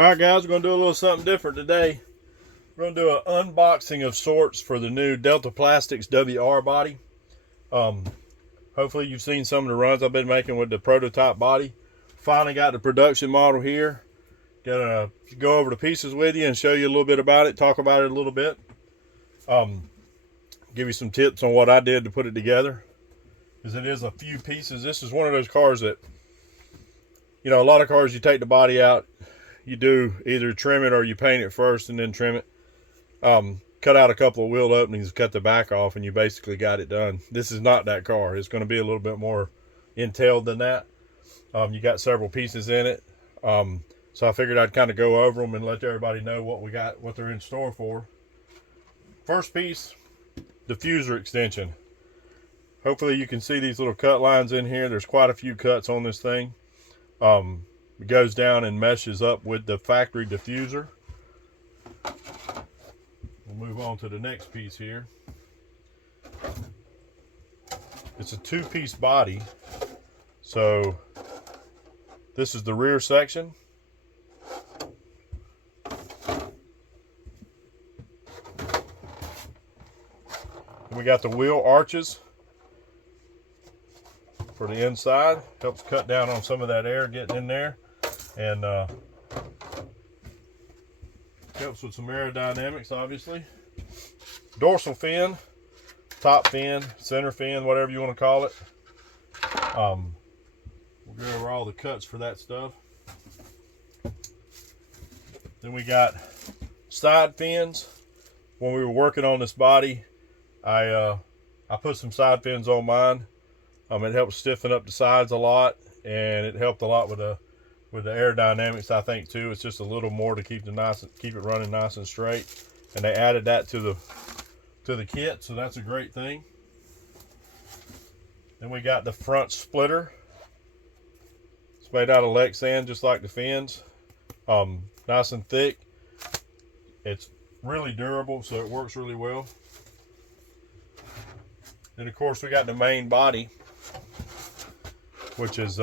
Alright guys, we're going to do a little something different today. We're going to do an unboxing of sorts for the new Delta Plastics WR body. Hopefully you've seen some of the runs I've been making with the prototype body. Finally got the production model here. Gonna go over the pieces with you and show you a little bit about it, talk about it a little bit. Give you some tips on what I did to put it together, because it is a few pieces. This is one of those cars that, you know, a lot of cars you take the body out, you do either trim it or you paint it first and then trim it. Cut out a couple of wheel openings, cut the back off, and you basically got it done. This is not that car. It's going to be a little bit more entailed than that. You got several pieces in it. So I figured I'd kind of go over them and let everybody know what we got, what they're in store for. First piece, diffuser extension. Hopefully you can see these little cut lines in here. There's quite a few cuts on this thing. It goes down and meshes up with the factory diffuser. We'll move on to the next piece here. It's a two-piece body. So this is the rear section. We got the wheel arches for the inside. Helps cut down on some of that air getting in there, and helps with some aerodynamics, obviously. Dorsal fin, top fin, center fin, whatever you want to call it. We'll go over all the cuts for that stuff. Then we got side fins. When we were working on this body, I put some side fins on mine. It helps stiffen up the sides a lot, and it helped a lot with the aerodynamics, I think, too. It's just a little more to keep it running nice and straight. And they added that to the kit, so that's a great thing. Then we got the front splitter. It's made out of Lexan, just like the fins. Nice and thick. It's really durable, so it works really well. And of course we got the main body, which is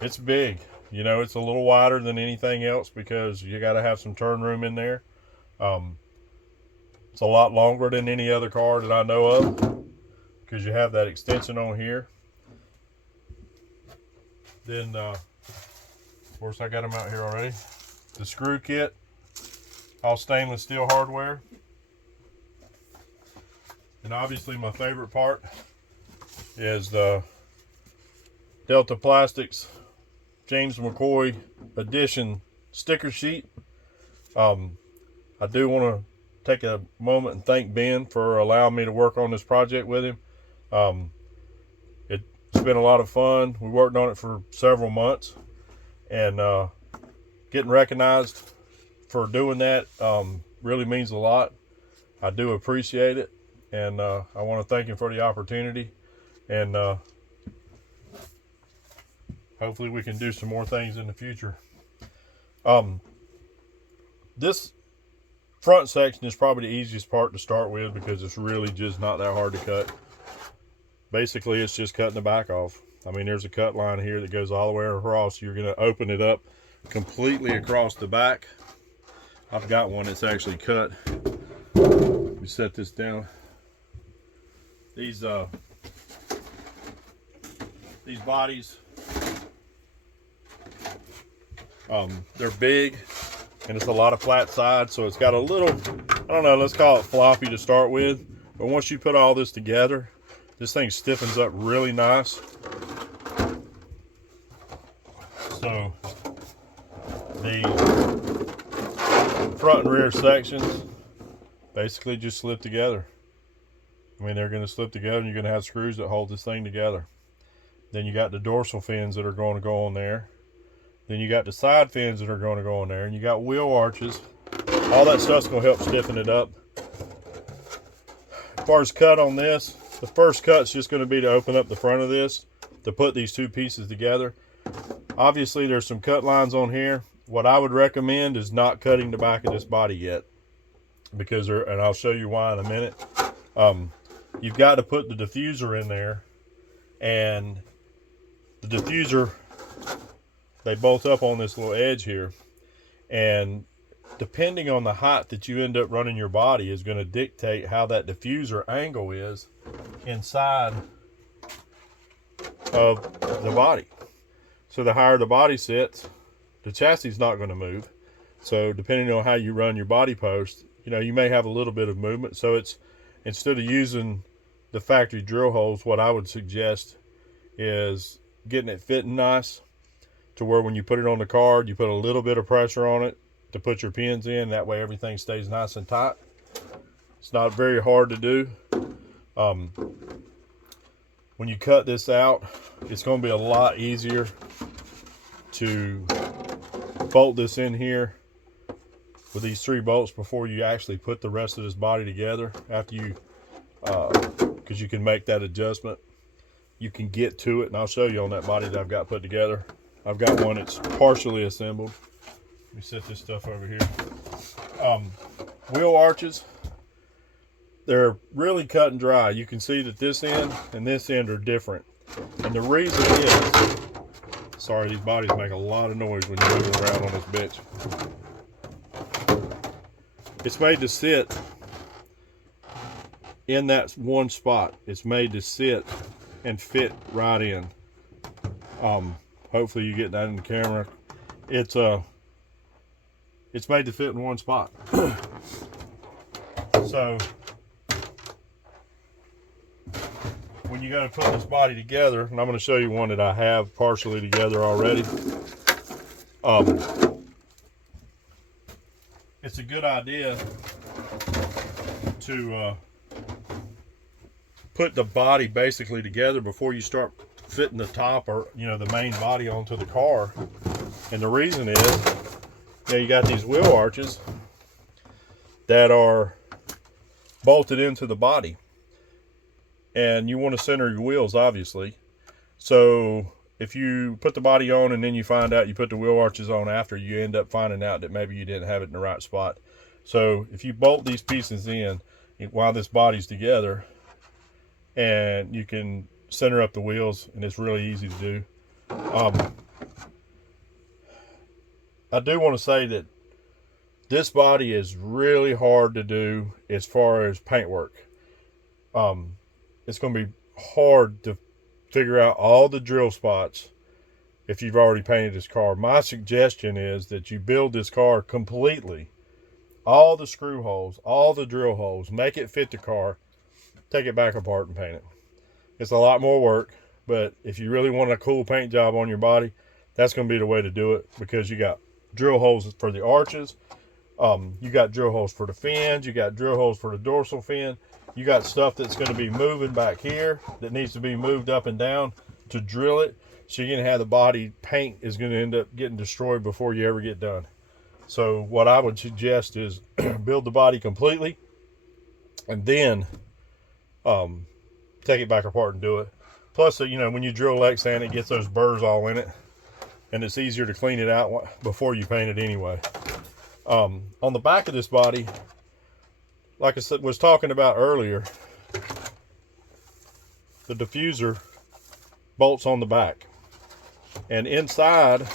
it's big. You know, it's a little wider than anything else because you got to have some turn room in there. It's a lot longer than any other car that I know of, because you have that extension on here. Then of course I got them out here already. The screw kit, all stainless steel hardware. And obviously my favorite part is the Delta Plastics James McCoy edition sticker sheet. I do want to take a moment and thank Ben for allowing me to work on this project with him. It's been a lot of fun. We worked on it for several months, and getting recognized for doing that really means a lot. I do appreciate it, and I want to thank him for the opportunity, and hopefully we can do some more things in the future. This front section is probably the easiest part to start with, because it's really just not that hard to cut. Basically, it's just cutting the back off. I mean, there's a cut line here that goes all the way across. You're going to open it up completely across the back. I've got one that's actually cut. Let me set this down. These bodies, they're big, and it's a lot of flat sides, so it's got a little, I don't know, let's call it floppy to start with. But once you put all this together, this thing stiffens up really nice. So the front and rear sections basically just slip together. I mean, they're going to slip together, and you're going to have screws that hold this thing together. Then you got the dorsal fins that are going to go on there. Then you got the side fins that are going to go on there, and you got wheel arches. All that stuff's going to help stiffen it up. As far as cut on this, the first cut's just going to be to open up the front of this to put these two pieces together. Obviously, there's some cut lines on here. What I would recommend is not cutting the back of this body yet, because and I'll show you why in a minute. You've got to put the diffuser in there, and the diffuser they bolt up on this little edge here, and depending on the height that you end up running your body is going to dictate how that diffuser angle is inside of the body. So the higher the body sits, the chassis is not going to move. So depending on how you run your body post, you know, you may have a little bit of movement. So it's, instead of using the factory drill holes, what I would suggest is getting it fitting nice to where when you put it on the card, you put a little bit of pressure on it to put your pins in. That way everything stays nice and tight. It's not very hard to do. When you cut this out, it's going to be a lot easier to bolt this in here with these 3 bolts before you actually put the rest of this body together. After you, because you can make that adjustment, you can get to it, and I'll show you on that body that I've got put together. I've got one that's partially assembled. Let me set this stuff over here. Wheel arches, they're really cut and dry. You can see that this end and this end are different. And the reason is, sorry, these bodies make a lot of noise when you're moving around on this bitch. It's made to sit in that one spot. It's made to sit and fit right in. Hopefully you get that in the camera. It's made to fit in one spot. So when you got to put this body together, and I'm going to show you one that I have partially together already. It's a good idea to put the body basically together before you start fitting the top, or you know, the main body onto the car. And the reason is, you know, you got these wheel arches that are bolted into the body, and you want to center your wheels, obviously. So if you put the body on and then you find out you put the wheel arches on after, you end up finding out that maybe you didn't have it in the right spot. So if you bolt these pieces in while this body's together, and you can center up the wheels, and it's really easy to do. I do want to say that this body is really hard to do as far as paint work. It's going to be hard to figure out all the drill spots if you've already painted this car. My suggestion is that you build this car completely, all the screw holes, all the drill holes, make it fit the car, take it back apart and paint it. It's a lot more work, but if you really want a cool paint job on your body, that's going to be the way to do it, because you got drill holes for the arches, you got drill holes for the fins, you got drill holes for the dorsal fin, you got stuff that's going to be moving back here that needs to be moved up and down to drill it. So you're going to have the body paint is going to end up getting destroyed before you ever get done. So what I would suggest is build the body completely, and then take it back apart and do it. Plus, you know, when you drill Lexan, it gets those burrs all in it, and it's easier to clean it out before you paint it anyway. On the back of this body, like I said, was talking about earlier, the diffuser bolts on the back, and inside,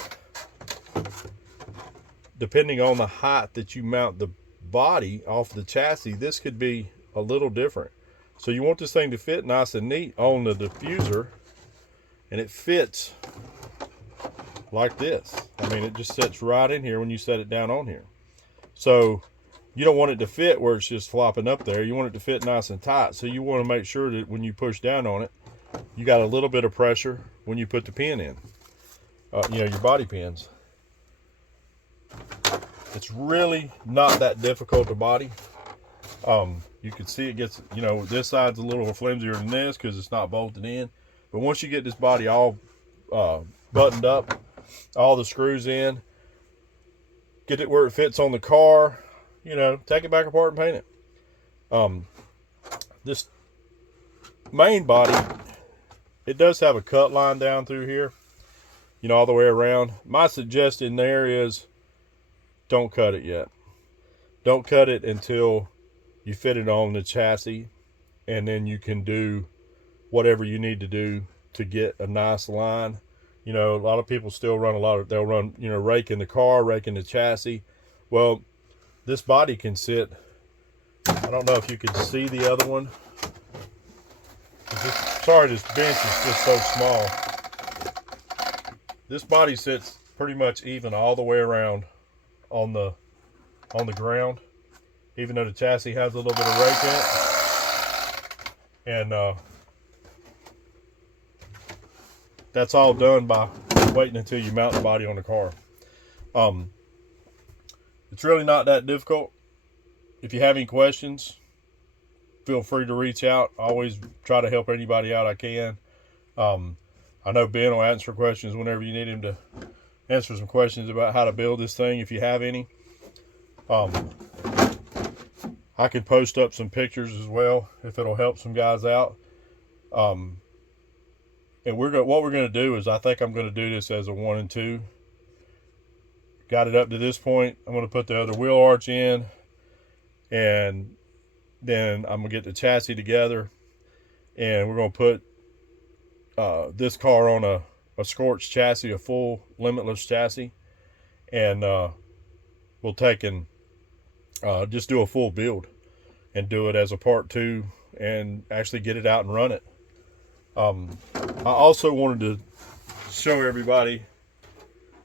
depending on the height that you mount the body off the chassis, this could be a little different. So you want this thing to fit nice and neat on the diffuser, and it fits like this. I mean, it just sits right in here when you set it down on here. So you don't want it to fit where it's just flopping up there. You want it to fit nice and tight. So you want to make sure that when you push down on it, you got a little bit of pressure when you put the pin in, you know, your body pins. It's really not that difficult to body. You can see it gets, you know, this side's a little flimsier than this because it's not bolted in. But once you get this body all buttoned up, all the screws in, get it where it fits on the car, you know, take it back apart and paint it. This main body, it does have a cut line down through here, you know, all the way around. My suggestion there is don't cut it yet. Don't cut it until you fit it on the chassis, and then you can do whatever you need to do to get a nice line You know, a lot of people still run they'll run, you know, rake in the car, rake in the chassis. Well, this body can sit, I don't know if you can see the other one. Sorry, this bench is just so small. This body sits pretty much even all the way around on the ground, even though the chassis has a little bit of rake in it. And that's all done by waiting until you mount the body on the car. It's really not that difficult. If you have any questions, feel free to reach out. I always try to help anybody out I can. I know Ben will answer questions whenever you need him to answer some questions about how to build this thing, if you have any. I can post up some pictures as well if it'll help some guys out. And what we're going to do is, I think I'm going to do this as a 1 and 2. Got it up to this point. I'm going to put the other wheel arch in, and then I'm going to get the chassis together, and we're going to put this car on a Scorched chassis, a full Limitless chassis, and we'll take and just do a full build and do it as a part 2 and actually get it out and run it. I also wanted to show everybody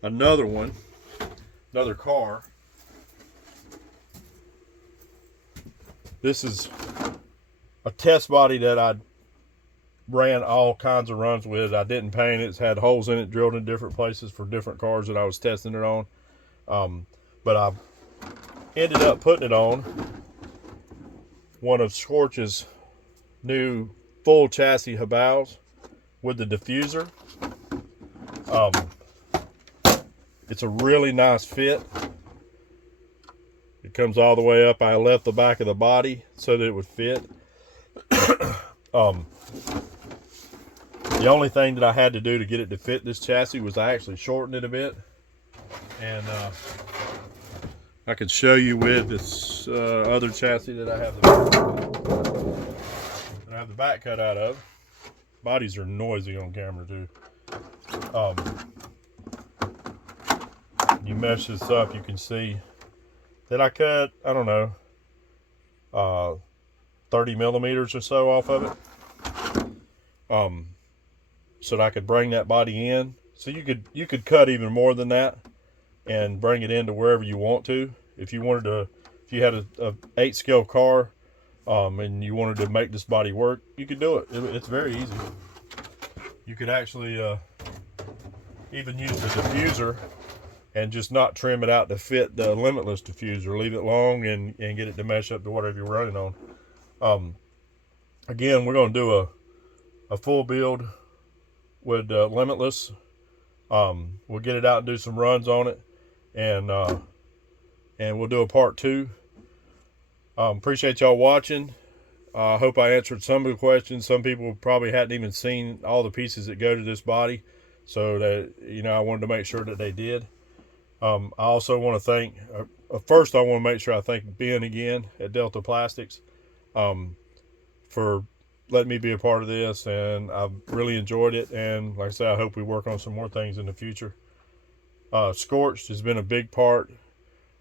another car. This is a test body that I ran all kinds of runs with. I didn't paint it. It's had holes in it drilled in different places for different cars that I was testing it on. But I ended up putting it on one of Scorched's new full chassis Habaos with the diffuser. It's a really nice fit. It comes all the way up. I left the back of the body so that it would fit. The only thing that I had to do to get it to fit this chassis was I actually shortened it a bit. And I could show you with this other chassis that I have the back cut out of. Bodies are noisy on camera too. You mesh this up, you can see that I cut, I don't know, 30 millimeters or so off of it. So that I could bring that body in. So you could cut even more than that and bring it into wherever you want to. If you wanted to, if you had a 8 scale car, and you wanted to make this body work, you could do it. It's very easy. You could actually even use the diffuser and just not trim it out to fit the Limitless diffuser. Leave it long and get it to mesh up to whatever you're running on. Again, we're going to do a full build with Limitless. We'll get it out and do some runs on it, and we'll do a part 2. Appreciate y'all watching. I hope I answered some of the questions. Some people probably hadn't even seen all the pieces that go to this body, so that, you know, I wanted to make sure that they did. I also want to thank, first I want to make sure I thank Ben again at Delta Plastics for letting me be a part of this, and I've really enjoyed it. And like I said, I hope we work on some more things in the future. Scorched has been a big part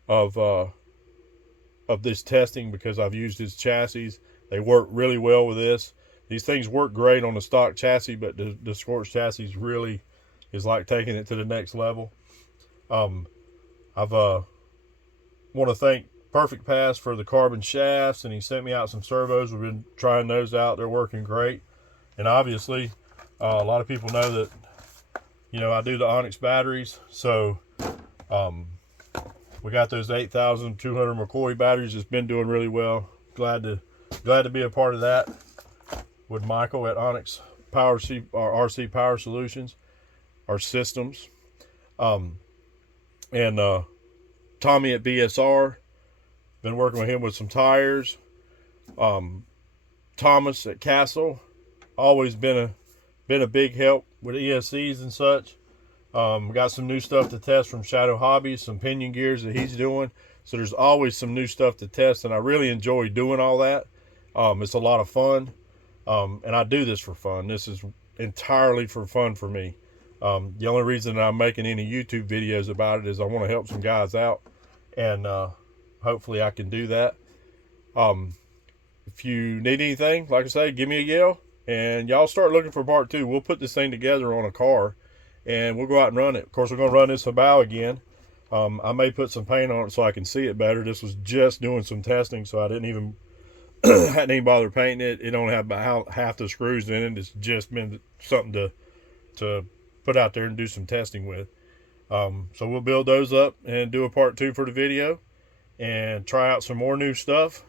of this testing because I've used his chassis. They work really well with this. These things work great on the stock chassis, but the Scorched chassis really is like taking it to the next level. I've want to thank Perfect Pass for the carbon shafts, and he sent me out some servos. We've been trying those out. They're working great. And obviously, a lot of people know that, you know, I do the ONYX batteries. So we got those 8,200 McCoy batteries. It's been doing really well. Glad to be a part of that with Michael at ONYX RC Power Solutions, our systems. And Tommy at BSR, been working with him with some tires. Thomas at Castle, always been a big help with ESCs and such. Got some new stuff to test from Shadow Hobbies, some pinion gears that he's doing. So there's always some new stuff to test, and I really enjoy doing all that. It's a lot of fun, and I do this for fun. This is entirely for fun for me. The only reason I'm making any YouTube videos about it is I want to help some guys out, and hopefully I can do that. If you need anything, like I say, give me a yell, and y'all start looking for part 2. We'll put this thing together on a car, and we'll go out and run it. Of course, we're going to run this about again. I may put some paint on it so I can see it better. This was just doing some testing, so I didn't even hadn't even bothered painting it. It only had about half the screws in it. It's just been something to put out there and do some testing with. So we'll build those up and do a part 2 for the video, and try out some more new stuff.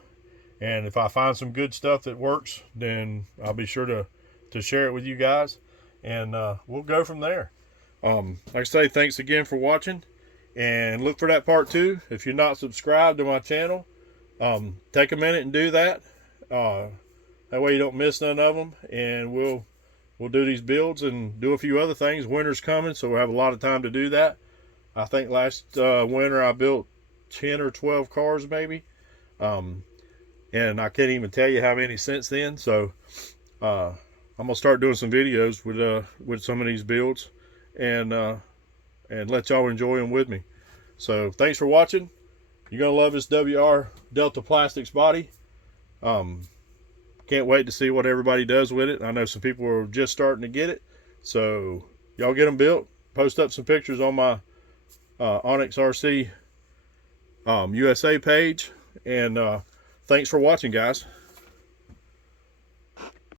And if I find some good stuff that works, then I'll be sure to share it with you guys, and we'll go from there. Like I say, thanks again for watching, and look for that part 2. If you're not subscribed to my channel, take a minute and do that. That way you don't miss none of them, and we'll do these builds and do a few other things. Winter's coming, so we'll have a lot of time to do that. I think last winter I built 10 or 12 cars maybe. And I can't even tell you how many since then. So I'm gonna start doing some videos with some of these builds, and let y'all enjoy them with me. So thanks for watching. You're gonna love this WR Delta Plastics body. Can't wait to see what everybody does with it. I know some people are just starting to get it, so y'all get them built. Post up some pictures on my ONYX RC USA page, and thanks for watching, guys.